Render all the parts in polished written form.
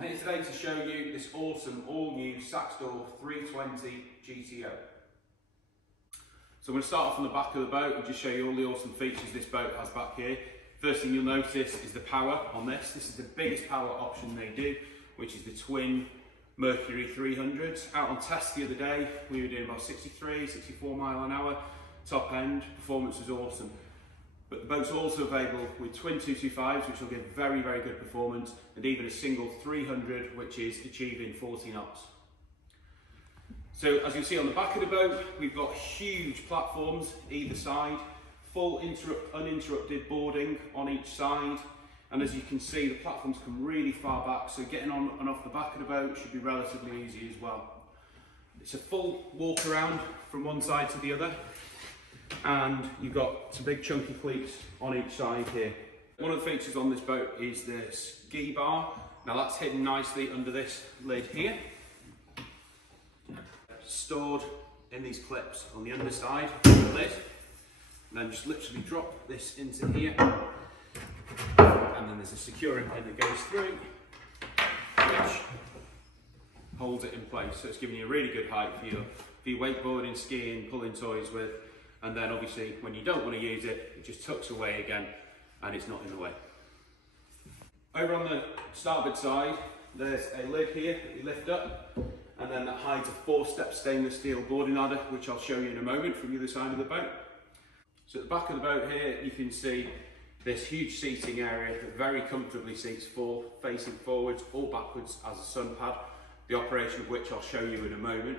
I'm here today to show you this awesome all-new Saxdor 320 GTO. So I'm going to start off on the back of the boat and just show you all the awesome features this boat has back here. First thing you'll notice is the power on this. This is the biggest power option they do, which is the twin Mercury 300s. Out on test the other day, we were doing about 63, 64 mile an hour. Top end, performance was awesome. But the boat's also available with twin 225s, which will give very, very good performance, and even a single 300, which is achieving 40 knots. So as you see on the back of the boat, we've got huge platforms either side, full uninterrupted boarding on each side. And as you can see, the platforms come really far back, so getting on and off the back of the boat should be relatively easy as well. It's a full walk around from one side to the other, and you've got some big chunky cleats on each side here. One of the features on this boat is the ski bar. Now that's hidden nicely under this lid here, stored in these clips on the underside of the lid, and then just literally drop this into here, and then there's a securing pin that goes through, which holds it in place. So it's giving you a really good height for your wakeboarding, skiing, pulling toys with. And then obviously when you don't want to use it, it just tucks away again and it's not in the way. Over on the starboard side, there's a lid here that you lift up, and then that hides a 4-step stainless steel boarding ladder, which I'll show you in a moment from the other side of the boat. So at the back of the boat here, you can see this huge seating area that very comfortably seats 4 facing forwards or backwards as a sun pad, the operation of which I'll show you in a moment.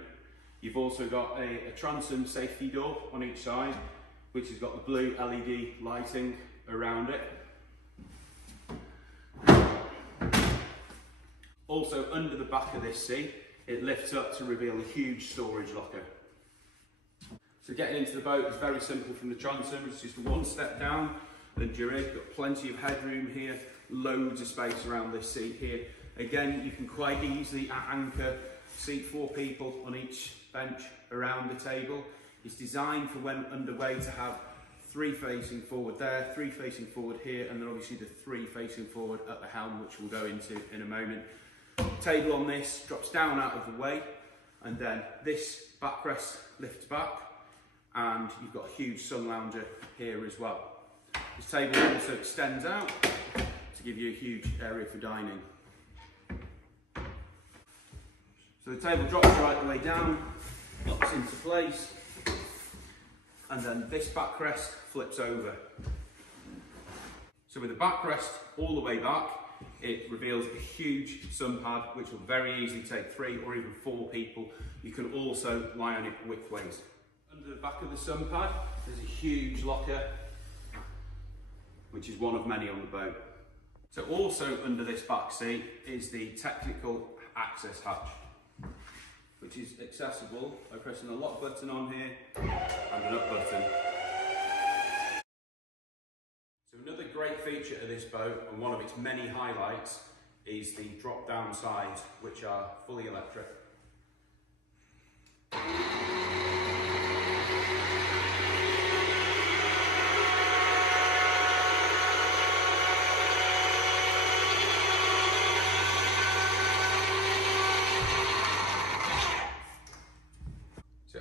You've also got a transom safety door on each side, which has got the blue LED lighting around it. Also under the back of this seat, it lifts up to reveal a huge storage locker. So getting into the boat is very simple from the transom. It's just one step down, then you're in. You've got plenty of headroom here, loads of space around this seat here. Again, you can quite easily at anchor seat 4 people on each bench around the table. It's designed for when underway to have 3 facing forward there, 3 facing forward here, and then obviously the 3 facing forward at the helm, which we'll go into in a moment. Table on this drops down out of the way, and then this backrest lifts back, and you've got a huge sun lounger here as well. This table also extends out to give you a huge area for dining. So the table drops right the way down, locks into place, and then this backrest flips over. So with the backrest all the way back, it reveals a huge sun pad, which will very easily take 3 or even 4 people. You can also lie on it widthways. Under the back of the sun pad, there's a huge locker, which is one of many on the boat. So also under this back seat is the technical access hatch, which is accessible by pressing a lock button on here and an up button. So another great feature of this boat, and one of its many highlights, is the drop down sides, which are fully electric.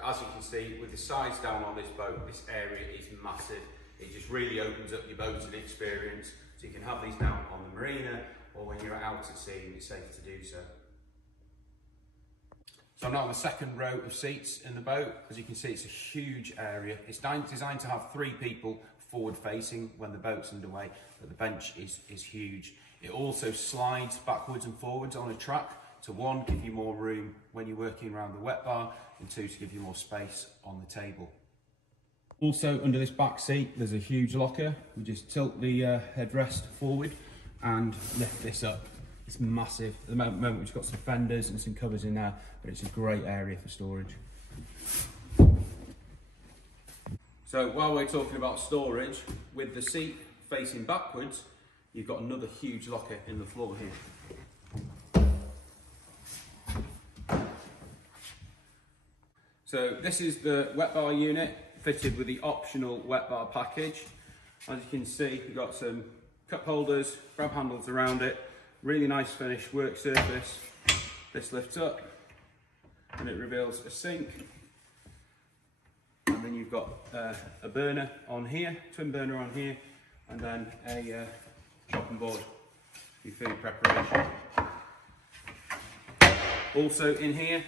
As you can see, with the sides down on this boat, this area is massive. It just really opens up your boating experience. So you can have these down on the marina, or when you're out at sea and it's safe to do so. So I'm now on the second row of seats in the boat. As you can see, it's a huge area. It's designed to have 3 people forward facing when the boat's underway, but the bench is huge. It also slides backwards and forwards on a track to 1, give you more room when you're working around the wet bar, and 2, to give you more space on the table. Also under this back seat, there's a huge locker. We just tilt the headrest forward and lift this up. It's massive. At the moment we've got some fenders and some covers in there, but it's a great area for storage. So while we're talking about storage, with the seat facing backwards, you've got another huge locker in the floor here. So this is the wet bar unit, fitted with the optional wet bar package. As you can see, we've got some cup holders, grab handles around it, really nice finished work surface. This lifts up and it reveals a sink. And then you've got a burner on here, twin burner on here, and then a chopping board for your food preparation. Also in here,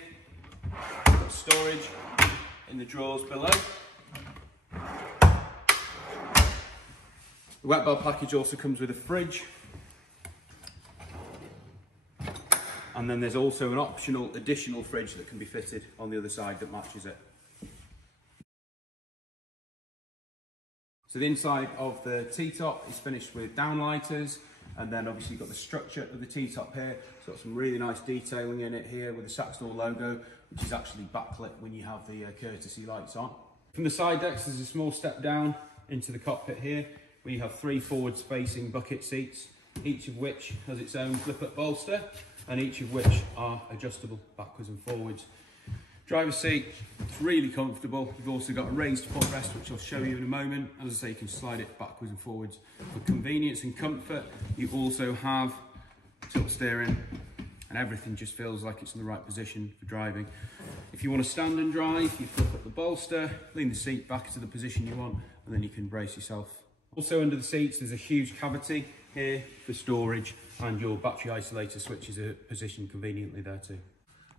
you've got storage in the drawers below. The wet bar package also comes with a fridge. And then there's also an optional additional fridge that can be fitted on the other side that matches it. So the inside of the T-top is finished with downlighters, and then obviously you've got the structure of the T-top here. It's got some really nice detailing in it here with the Saxdor logo, which is actually backlit when you have the courtesy lights on. From the side decks, there's a small step down into the cockpit here. We have 3 forward-facing bucket seats, each of which has its own flip-up bolster, and each of which are adjustable backwards and forwards. Driver's seat, it's really comfortable. You've also got a raised footrest, which I'll show you in a moment. As I say, you can slide it backwards and forwards. For convenience and comfort, you also have tilt steering, and everything just feels like it's in the right position for driving. If you want to stand and drive, you flip up the bolster, lean the seat back to the position you want, and then you can brace yourself. Also under the seats, there's a huge cavity here for storage, and your battery isolator switches are positioned conveniently there too.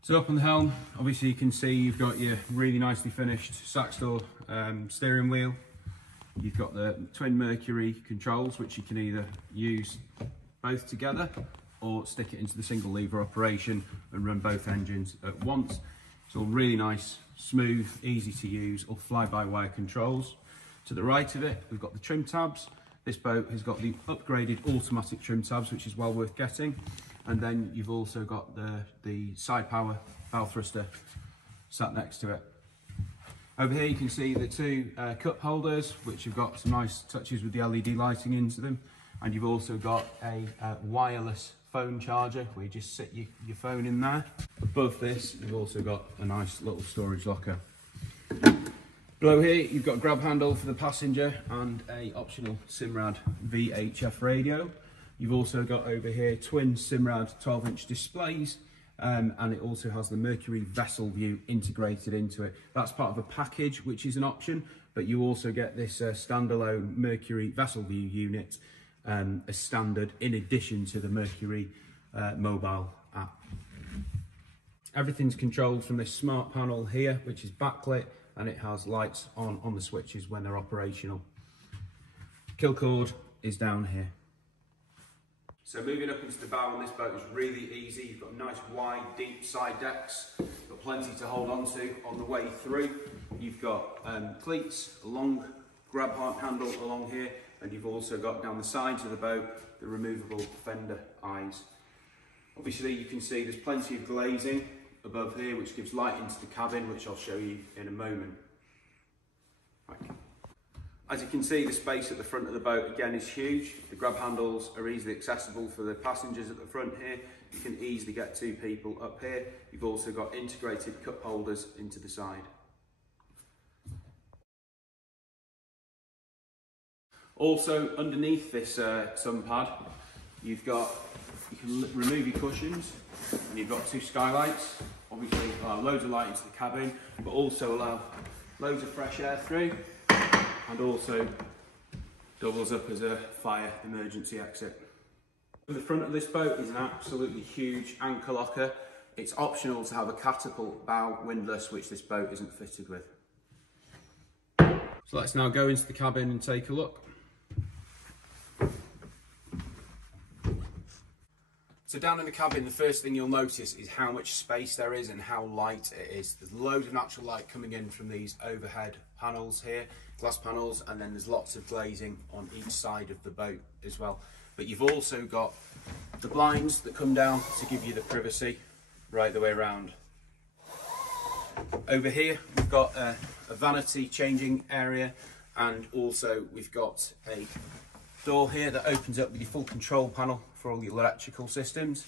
So up on the helm, obviously you can see you've got your really nicely finished Saxdor steering wheel. You've got the twin Mercury controls, which you can either use both together or stick it into the single lever operation and run both engines at once. It's all really nice, smooth, easy to use, or fly-by-wire controls. To the right of it, we've got the trim tabs. This boat has got the upgraded automatic trim tabs, which is well worth getting. And then you've also got the side power bow thruster sat next to it. Over here you can see the 2 cup holders, which have got some nice touches with the LED lighting into them. And you've also got a wireless phone charger where you just sit your phone in there. Above this, you've also got a nice little storage locker. Below here, you've got a grab handle for the passenger and a optional Simrad VHF radio. You've also got over here twin Simrad 12-inch displays, and it also has the Mercury vessel view integrated into it. That's part of a package, which is an option, but you also get this standalone Mercury vessel view unit as standard, in addition to the Mercury mobile app. Everything's controlled from this smart panel here, which is backlit, and it has lights on the switches when they're operational. Kill cord is down here. So moving up into the bow on this boat is really easy. You've got nice wide, deep side decks. You've got plenty to hold on to on the way through. You've got cleats, a long grab handle along here, and you've also got down the sides of the boat the removable fender eyes. Obviously you can see there's plenty of glazing above here, which gives light into the cabin, which I'll show you in a moment. Right. As you can see, the space at the front of the boat again is huge. The grab handles are easily accessible for the passengers at the front here. You can easily get 2 people up here. You've also got integrated cup holders into the side. Also underneath this sun pad, you can remove your cushions, and you've got 2 skylights. Obviously loads of light into the cabin, but also allow loads of fresh air through, and also doubles up as a fire emergency exit. The front of this boat is an absolutely huge anchor locker. It's optional to have a catapult bow windlass, which this boat isn't fitted with. So let's now go into the cabin and take a look. So down in the cabin, the first thing you'll notice is how much space there is and how light it is. There's loads of natural light coming in from these overhead panels here, glass panels, and then there's lots of glazing on each side of the boat as well. But you've also got the blinds that come down to give you the privacy right the way around. Over here, we've got a vanity changing area, and also we've got a door here that opens up with your full control panel for all your electrical systems.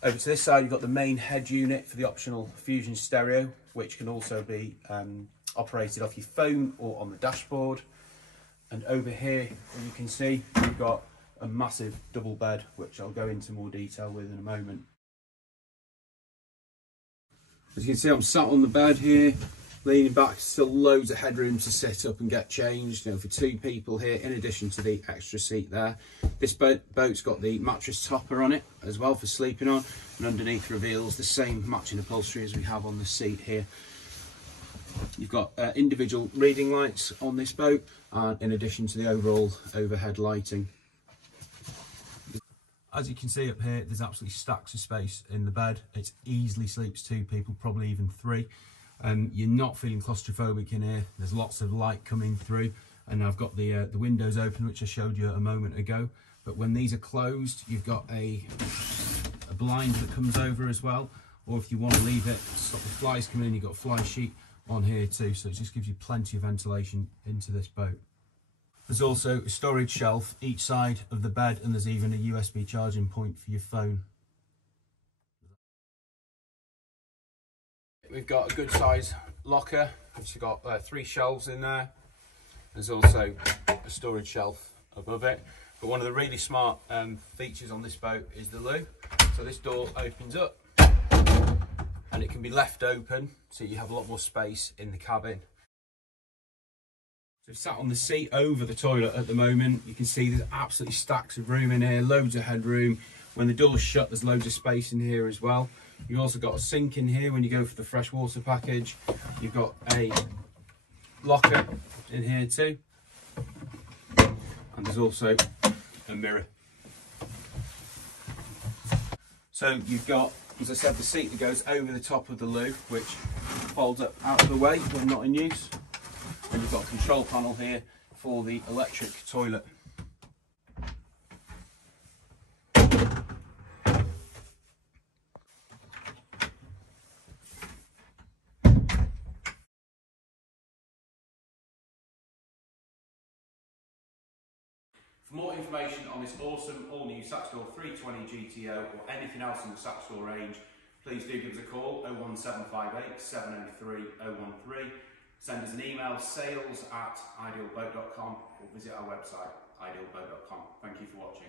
Over to this side, you've got the main head unit for the optional Fusion stereo, which can also be operated off your phone or on the dashboard. And over here, you can see we've got a massive double bed, which I'll go into more detail with in a moment. As you can see, I'm sat on the bed here, leaning back, still loads of headroom to sit up and get changed, for 2 people here, in addition to the extra seat there. This boat's got the mattress topper on it as well for sleeping on, and underneath reveals the same matching upholstery as we have on the seat here. You've got individual reading lights on this boat, in addition to the overall overhead lighting. As you can see up here, there's absolutely stacks of space in the bed. It easily sleeps 2 people, probably even 3. You're not feeling claustrophobic in here. There's lots of light coming through, and I've got the windows open, which I showed you a moment ago. But when these are closed, you've got a blind that comes over as well. Or if you want to leave it to stop the flies coming in, you've got a fly sheet on here too. So it just gives you plenty of ventilation into this boat. There's also a storage shelf each side of the bed, and there's even a USB charging point for your phone. We've got a good size locker, which has got 3 shelves in there. There's also a storage shelf above it. But one of the really smart features on this boat is the loo. So this door opens up and it can be left open, so you have a lot more space in the cabin. So sat on the seat over the toilet at the moment, you can see there's absolutely stacks of room in here, loads of headroom. When the door's shut, there's loads of space in here as well. You've also got a sink in here when you go for the freshwater package. You've got a locker in here too. And there's also a mirror. So you've got, as I said, the seat that goes over the top of the loo, which folds up out of the way when not in use. And you've got a control panel here for the electric toilet. For more information on this awesome all-new Saxdor 320 GTO or anything else in the Saxdor range, please do give us a call, 01758 703 013. Send us an email, sales@idealboat.com, or visit our website, idealboat.com. Thank you for watching.